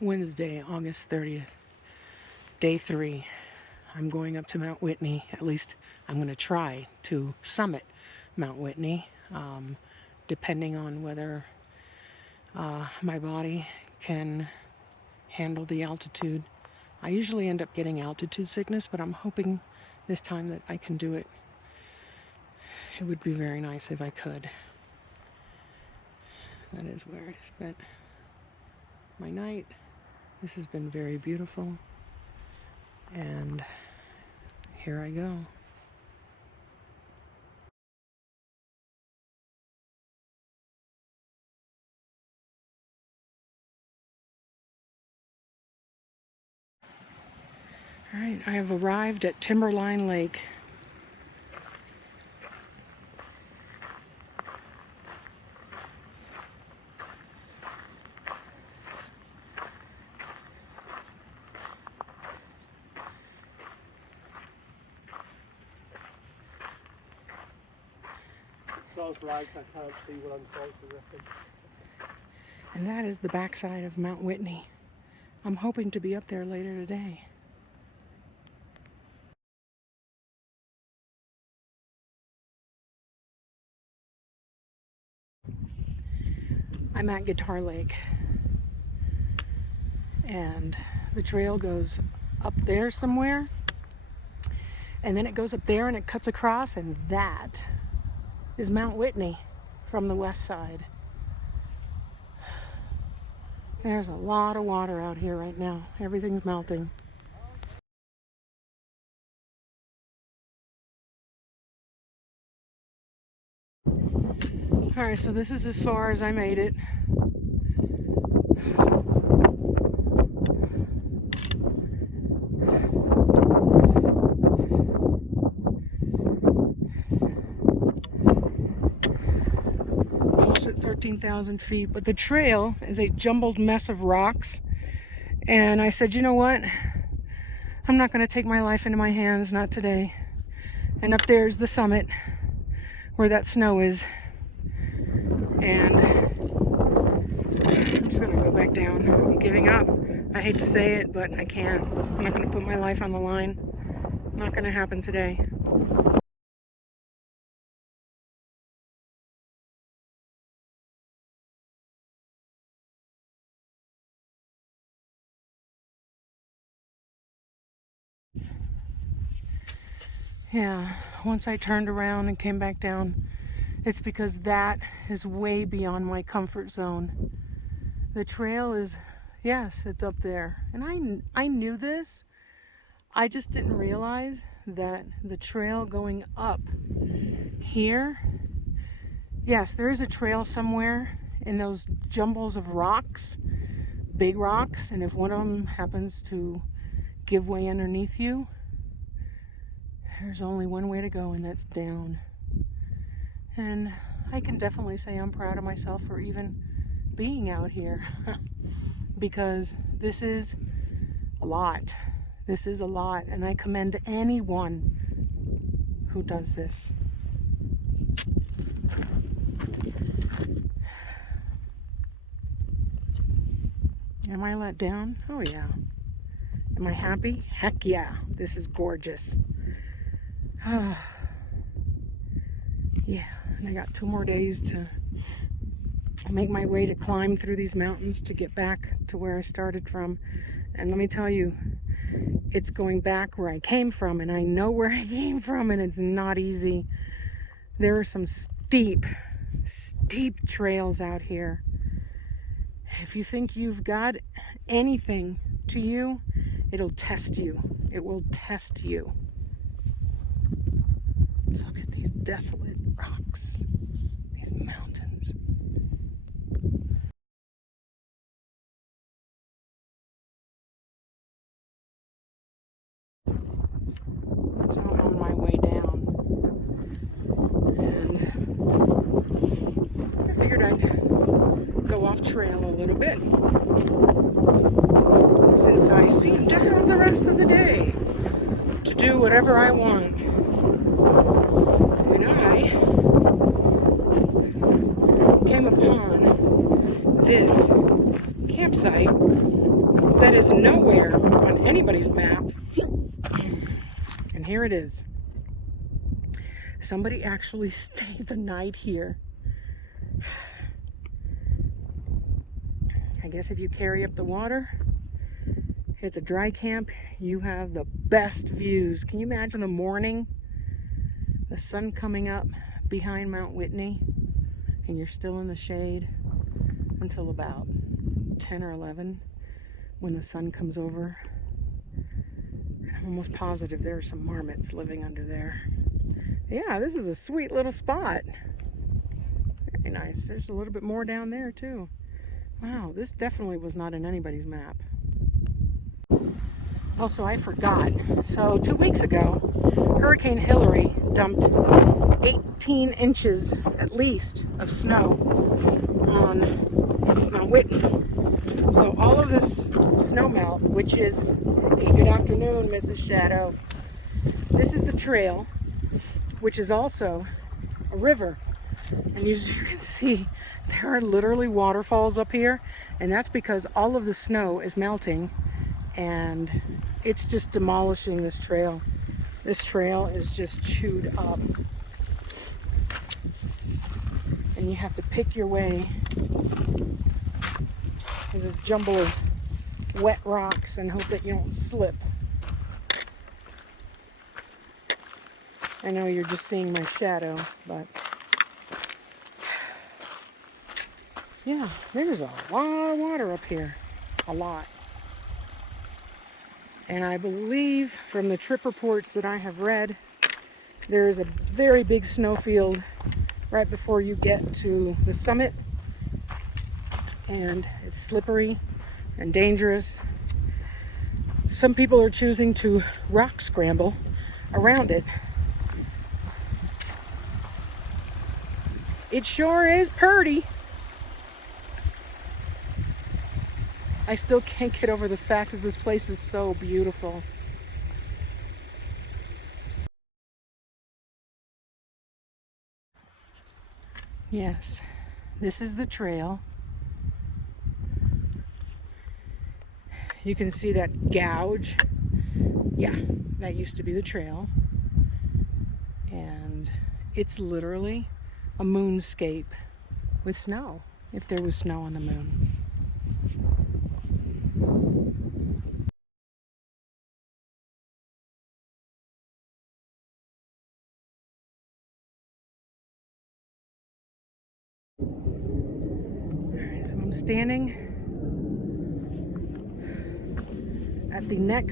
Wednesday, August 30th, day 3. I'm going up to Mount Whitney. At least I'm going to try to summit Mount Whitney, depending on whether my body can handle the altitude. I usually end up getting altitude sickness, but I'm hoping this time that I can do it. It would be very nice if I could. That is where I spent my night. This has been very beautiful, and here I go. All right, I have arrived at Timberline Lake. So bright I can't see what I'm supposed to reckon. And that is the backside of Mount Whitney. I'm hoping to be up there later today. I'm at Guitar Lake, and the trail goes up there somewhere, and then it goes up there and it cuts across, and that is Mount Whitney from the west side. There's a lot of water out here right now. Everything's melting. All right, so this is as far as I made it. Almost at 13,000 feet, but the trail is a jumbled mess of rocks. And I said, you know what? I'm not going to take my life into my hands, not today. And up there's the summit where that snow is. And I'm just going to go back down. I'm giving up. I hate to say it, but I can't. I'm not going to put my life on the line. Not going to happen today. Yeah, once I turned around and came back down, it's because that is way beyond my comfort zone. The trail is, yes, it's up there. And I knew this. I just didn't realize that the trail going up here, yes, there is a trail somewhere in those jumbles of rocks, big rocks, and if one of them happens to give way underneath you, there's only one way to go, and that's down. And I can definitely say I'm proud of myself for even being out here because this is a lot. This is a lot, and I commend anyone who does this. Am I let down? Oh yeah. Am I happy? Heck yeah. This is gorgeous. Yeah, and I got 2 more days to make my way to climb through these mountains to get back to where I started from. And let me tell you, it's going back where I came from, and I know where I came from, and it's not easy. There are some steep trails out here. If you think you've got anything to you, it'll test you. It will test you. Look at these desolate rocks, these mountains. So I'm on my way down, and I figured I'd go off trail a little bit, since I seem to have the rest of the day to do whatever I want. When I came upon this campsite, site that is nowhere on anybody's map. And here it is. Somebody actually stayed the night here. I guess if you carry up the water, it's a dry camp, you have the best views. Can you imagine the morning, the sun coming up behind Mount Whitney, and you're still in the shade until about 10 or 11 when the sun comes over. I'm almost positive there are some marmots living under there. Yeah, this is a sweet little spot. Very nice. There's a little bit more down there too. Wow, this definitely was not in anybody's map. Also, I forgot. So 2 weeks ago, Hurricane Hilary dumped 18 inches at least of snow on Mount Whitney. So all of this snow melt, which is, hey, good afternoon, Mrs. Shadow. This is the trail, which is also a river. And as you can see, there are literally waterfalls up here, and that's because all of the snow is melting and it's just demolishing this trail. This trail is just chewed up. And you have to pick your way through this jumble of wet rocks and hope that you don't slip. I know you're just seeing my shadow, but yeah, there's a lot of water up here. A lot. And I believe from the trip reports that I have read, there is a very big snowfield right before you get to the summit. And it's slippery and dangerous. Some people are choosing to rock scramble around it. It sure is purty. I still can't get over the fact that this place is so beautiful. Yes, this is the trail. You can see that gouge. Yeah, that used to be the trail. And it's literally a moonscape with snow, if there was snow on the moon. Alright, so I'm standing at the neck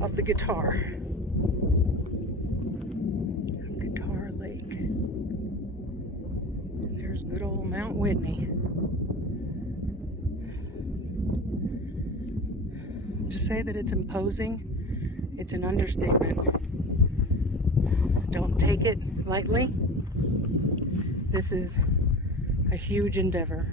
of the Guitar Lake. There's good old Mount Whitney. To say that it's imposing, it's an understatement. Don't take it lightly. This is a huge endeavor.